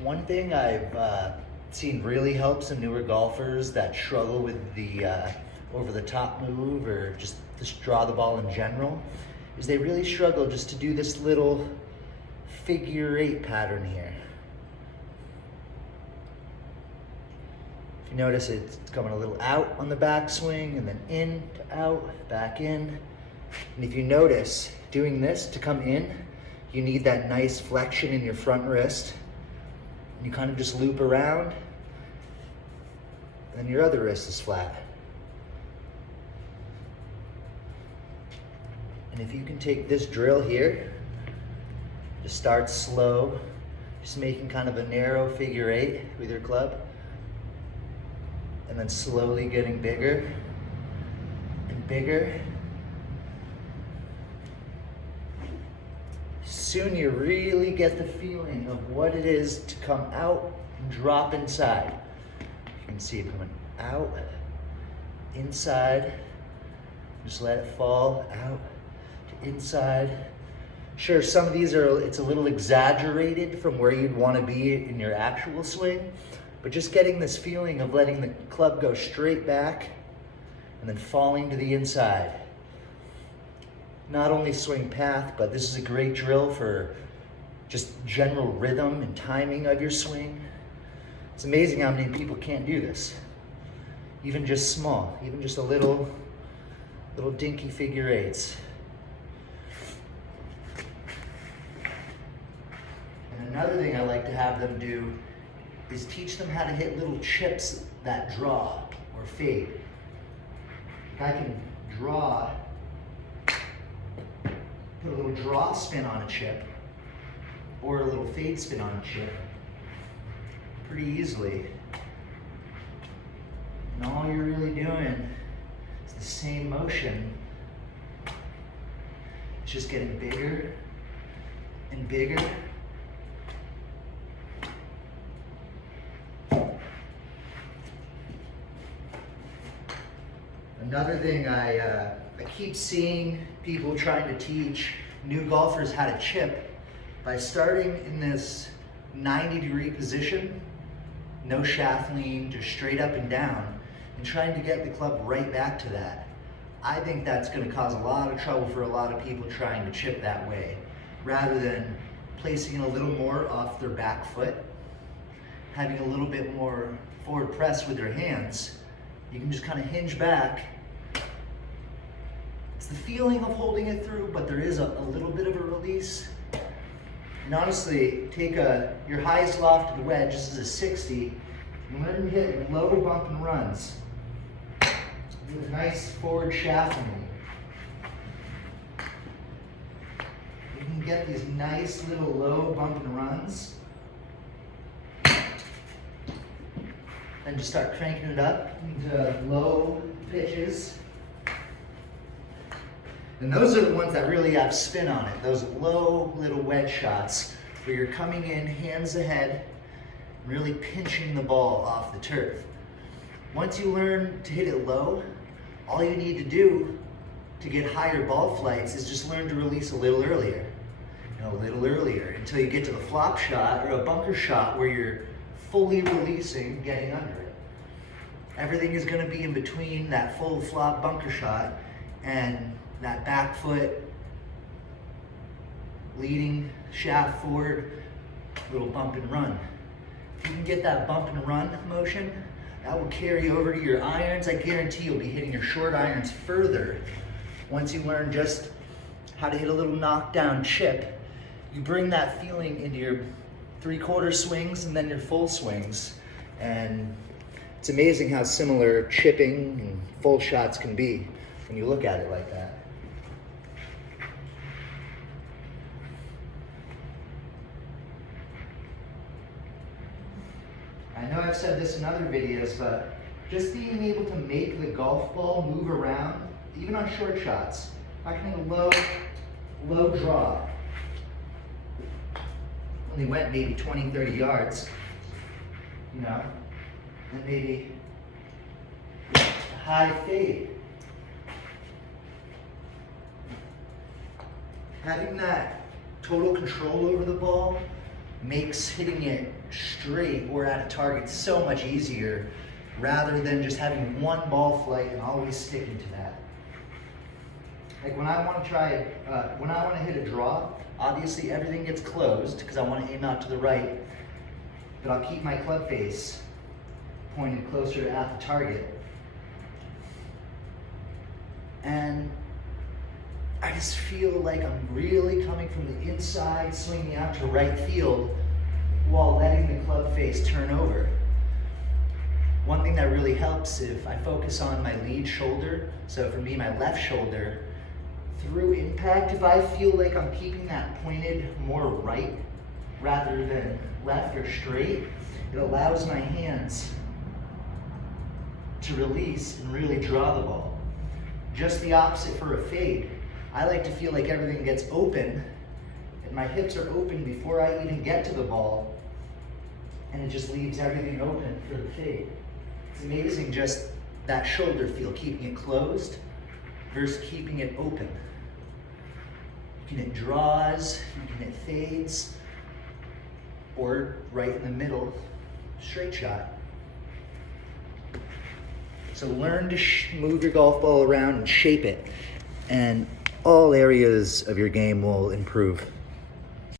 One thing I've seen really help some newer golfers that struggle with the over-the-top move or just draw the ball in general is they really struggle just to do this little figure eight pattern here. If you notice, it's coming a little out on the backswing and then in to out, back in. And if you notice, doing this to come in, you need that nice flexion in your front wrist. You kind of just loop around, and then your other wrist is flat. And if you can take this drill here, just start slow, just making kind of a narrow figure eight with your club, and then slowly getting bigger and bigger. Soon you really get the feeling of what it is to come out and drop inside. You can see it coming out, inside, just let it fall out to inside. Sure, some of these it's a little exaggerated from where you'd want to be in your actual swing, but just getting this feeling of letting the club go straight back and then falling to the inside. Not only swing path, but this is a great drill for just general rhythm and timing of your swing. It's amazing how many people can't do this. Even just small, even just a little dinky figure eights. And another thing I like to have them do is teach them how to hit little chips that draw or fade. I can draw, put a little draw spin on a chip or a little fade spin on a chip pretty easily. And all you're really doing is the same motion. It's just getting bigger and bigger. Another thing I keep seeing people trying to teach new golfers how to chip by starting in this 90-degree position, no shaft lean, just straight up and down, and trying to get the club right back to that. I think that's going to cause a lot of trouble for a lot of people trying to chip that way, rather than placing it a little more off their back foot, having a little bit more forward press with their hands. You can just kind of hinge back. It's the feeling of holding it through, but there is a little bit of a release. And honestly, take your highest lofted wedge, this is a 60, and let them hit low bump and runs with a nice forward shaft lean. You can get these nice little low bump and runs, and just start cranking it up into low pitches. And those are the ones that really have spin on it, those low little wedge shots where you're coming in hands ahead, really pinching the ball off the turf. Once you learn to hit it low, all you need to do to get higher ball flights is just learn to release a little earlier, a little earlier, until you get to the flop shot or a bunker shot where you're fully releasing, getting under it. Everything is going to be in between that full flop bunker shot and that back foot leading shaft forward, little bump and run. If you can get that bump and run motion, that will carry over to your irons. I guarantee you'll be hitting your short irons further once you learn just how to hit a little knockdown chip. You bring that feeling into your 3/4 swings and then your full swings, and it's amazing how similar chipping and full shots can be when you look at it like that. I know I've said this in other videos, but just being able to make the golf ball move around, even on short shots, I can hit a low draw. Only went maybe 20, 30 yards, and maybe a high fade. Having that total control over the ball makes hitting it straight or at a target so much easier rather than just having one ball flight and always sticking to that. Like when I want to hit a draw, obviously everything gets closed because I want to aim out to the right, but I'll keep my club face pointed closer at the target. And I just feel like I'm really coming from the inside, swinging out to right field while letting the club face turn over. One thing that really helps if I focus on my lead shoulder, so for me, my left shoulder, through impact, if I feel like I'm keeping that pointed more right rather than left or straight, it allows my hands to release and really draw the ball. Just the opposite for a fade. I like to feel like everything gets open and my hips are open before I even get to the ball, and it just leaves everything open for the fade. It's amazing just that shoulder feel, keeping it closed versus keeping it open. You can hit draws, you can hit fades, or right in the middle, straight shot. So learn to move your golf ball around and shape it, and all areas of your game will improve.